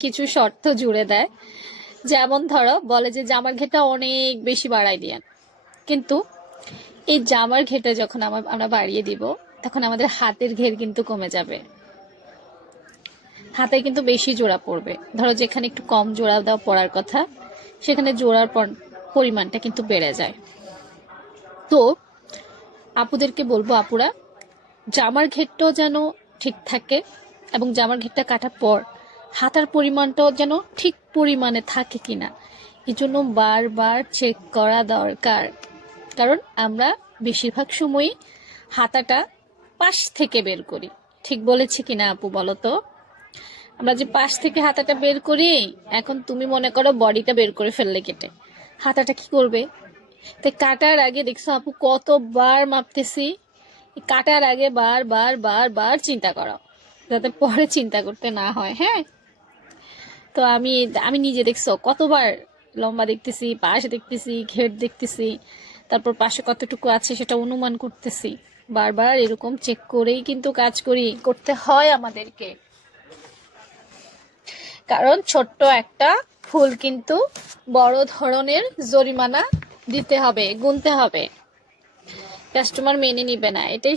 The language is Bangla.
কিছু শর্ত জুড়ে দেয়। যেমন ধরো বলে যে জামার ঘেরটা অনেক বেশি বাড়াই দিয়েন, কিন্তু এই জামার ঘেরটা যখন আমরা বাড়িয়ে দিব তখন আমাদের হাতের ঘের কিন্তু কমে যাবে, হাতে কিন্তু বেশি জোড়া পড়বে। ধরো যেখানে একটু কম জোড়া দেওয়া পড়ার কথা সেখানে জোড়ার পরিমাণটা কিন্তু বেড়ে যায়। তো আপুদেরকে বলবো, আপুরা জামার ঘেরটাও যেন ঠিক থাকে এবং জামার ঘেরটা কাটার পর হাতার পরিমাণটাও যেন ঠিক পরিমাণে থাকে কিনা এই জন্য বারবার চেক করা দরকার। কারণ আমরা বেশিরভাগ সময়ই হাতাটা পাশ থেকে বের করি। ঠিক বলেছি কিনা আপু বলো তো? আমরা যে পাশ থেকে হাতাটা বের করি, এখন তুমি মনে করো বডিটা বের করে ফেললে কেটে, হাতাটা কি করবে? তাই কাটার আগে দেখছো আপু কতবার মাপতেছি, কাটার আগে বার বার বার বার চিন্তা করো যাতে পরে চিন্তা করতে না হয়। হ্যাঁ, তো আমি আমি নিজে দেখছো কতবার লম্বা দেখতেছি, পাশ দেখতেছি, ঘের দেখতেছি, তারপর পাশে কতটুকু আছে সেটা অনুমান করতেছি। বারবার এরকম চেক করেই কিন্তু কাজ করতে হয় আমাদেরকে। কারণ ছোট্ট একটা ভুল কিন্তু বড় ধরনের জরিমানা দিতে হবে, গুনতে হবে, কাস্টমার মেনে নিবে না, এটাই